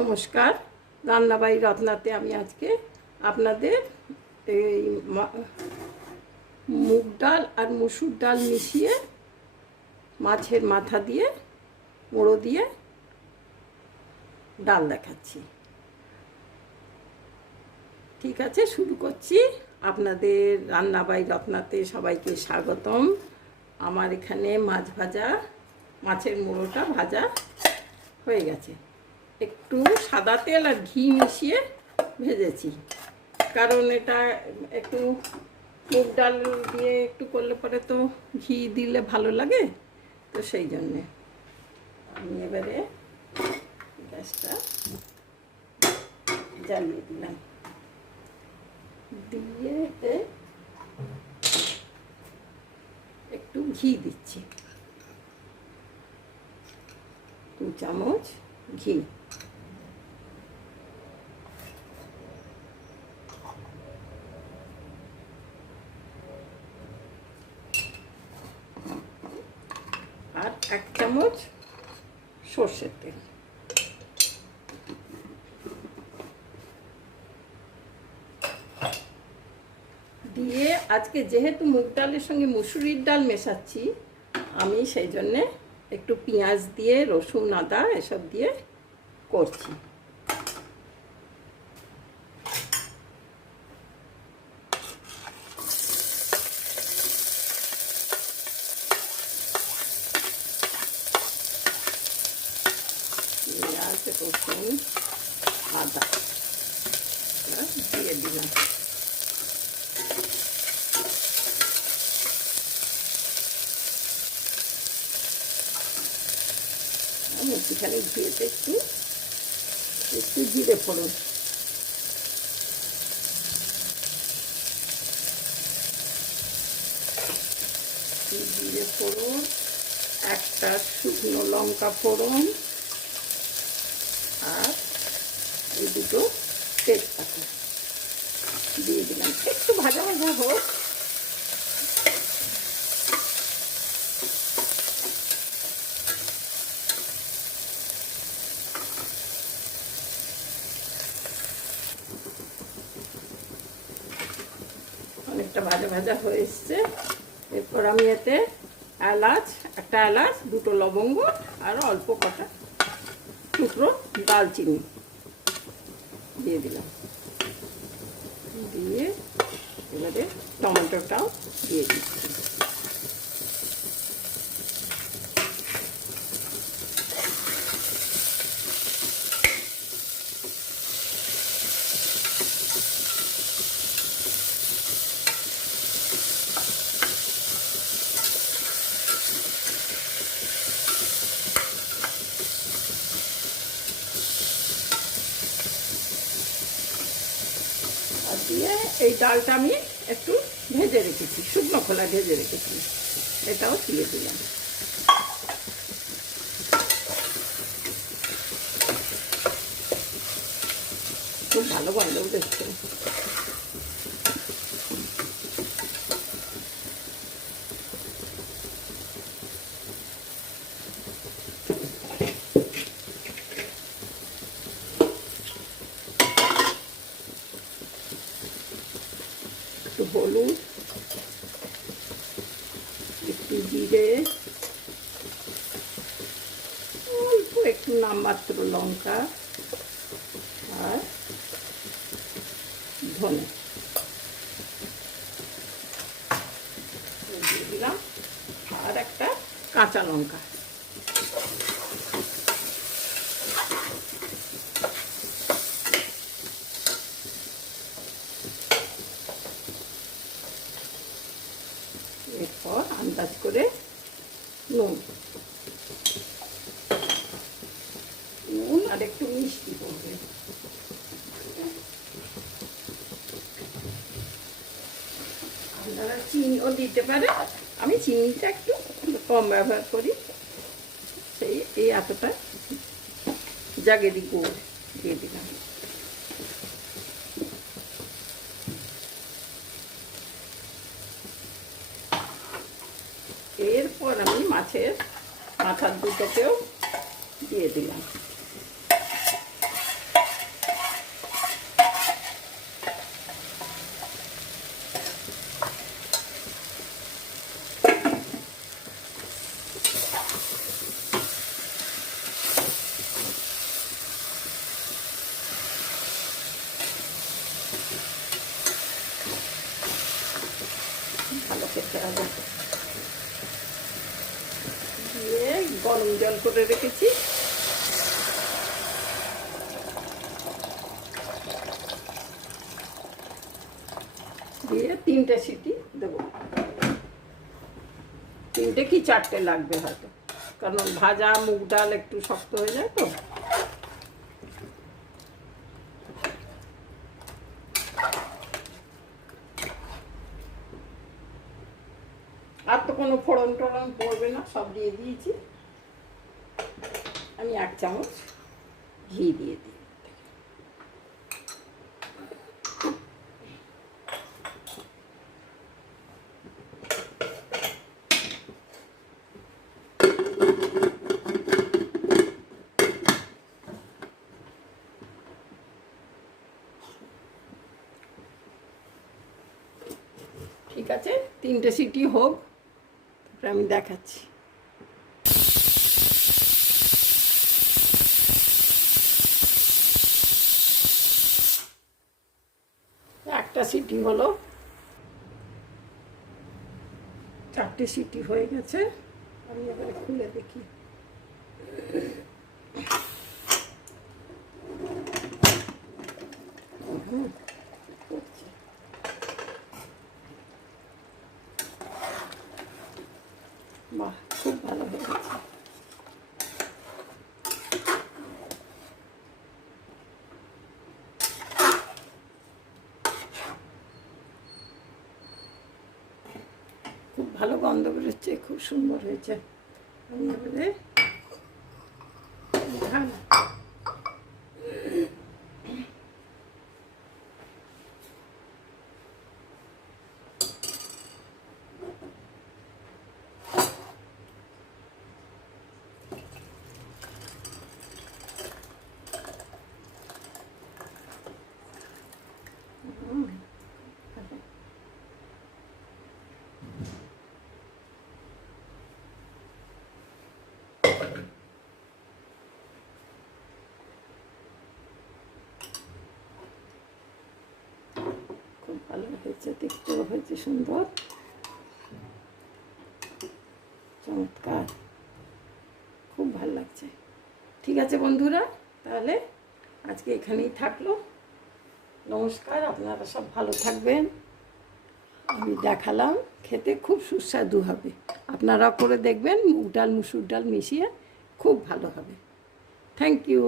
নমস্কার, রান্নাবাড়ি রত্নাতে আমি আজকে আপনাদের এই মুগ ডাল আর মসুর ডাল মিশিয়ে মাছের মাথা দিয়ে মুড়ো দিয়ে ডাল দেখাচ্ছি। ঠিক আছে, শুরু করছি। আপনাদের রান্নাবাড়ি রত্নাতে সবাইকে স্বাগতম। আমার এখানে মাছ ভাজা, মাছের মুড়োটা ভাজা হয়ে গেছে। একটু সাদা তেল আর ঘি মিশিয়ে ভেজেছি, কারণ এটা একটু মুগ ডাল দিয়ে একটু করলে পরে তো ঘি দিলে ভালো লাগে, তো সেই জন্যে আমি এবারে গ্যাসটা জ্বালিয়ে দিলাম, দিয়ে এতে একটু ঘি দিচ্ছি, 2 চামচ ঘি। আর 1 চামচ সর্ষের তেল। দিয়ে আজকে যেহেতু মুগ ডালের সঙ্গে মুসুরির ডাল মেশাচ্ছি, আমি সেই জন্যে একটু পেঁয়াজ দিয়ে, রসুন আদা এসব দিয়ে করছি। পেঁয়াজ, রসুন, আদা দিয়ে দিলাম। মধ্যিখানে ঘিয়েতে একটু জিরে ফোড়ন, জিরে ফোড়ন, 1টা শুকনো লঙ্কা ফোড়ন আর এই 2টো তেজপাতা দিয়ে দিলাম। একটু ভাজা ভাজা হোক। অনেকটা ভাজা ভাজা হয়ে এসছে। এরপর আমি এতে একটা এলাচ, 2টো লবঙ্গ আর অল্প কটা টুকরো দালচিনি দিয়ে দিলাম। দিয়ে এবারে টমেটোটাও দিয়ে দিচ্ছি। দিয়ে এই ডালটা আমি একটু ভেজে রেখেছি, শুকনো খোলা ভেজে রেখেছি, এটাও দিয়ে দিলাম। খুব ভালো গন্ধ উঠেছে। একটু হলুদ, একটু জিরে, অল্প একটু নামমাত্র লঙ্কা আর ধনে দিয়ে দিলাম, আর একটা কাঁচা লঙ্কা। এরপর আন্দাজ করে নুন আর একটু মিষ্টি করবে। আপনারা চিনিও দিতে পারে, আমি চিনিটা একটু কম ব্যবহার করি। এই এতটা জাগেরি গুড় দিয়ে দিলাম। এরপর আমি মাছের মাথার দুটোকেও দিয়ে দিলাম। ভালো খেতে হবে। দিয়ে গরম জল করে রেখেছি, দিয়ে 3টে সিটি দেবো। 3টে কি 4টে লাগবে হয়তো, কারণ ভাজা মুগ ডাল একটু শক্ত হয়ে যায় তো। আর তো কোনো ফোড়ন টোড়ন পড়বে না, সব দিয়ে দিয়েছি। আমি 1 চামচ ঘি দিয়ে দিই। ঠিক আছে, 3টে সিটি হোক, তারপরে আমি দেখাচ্ছি। একটা সিটি হলো, 4টে সিটি হয়ে গেছে। আমি এবারে খুলে দেখি। বাহ, খুব ভালো হয়ে গেছে। খুব ভালো গন্ধ বেরোচ্ছে, খুব সুন্দর হয়েছে। আমি এবারে খুব ভালো হয়েছে, দেখতেও হয়েছে সুন্দর, চমৎকার, খুব ভালো লাগছে। ঠিক আছে বন্ধুরা, তাহলে আজকে এখানেই থাকলো। নমস্কার, আপনারা সব ভালো থাকবেন। আমি দেখালাম, খেতে খুব সুস্বাদু হবে। আপনারা করে দেখবেন, মুগ ডাল মুসুর ডাল মিশিয়ে খুব ভালো হবে। Thank you.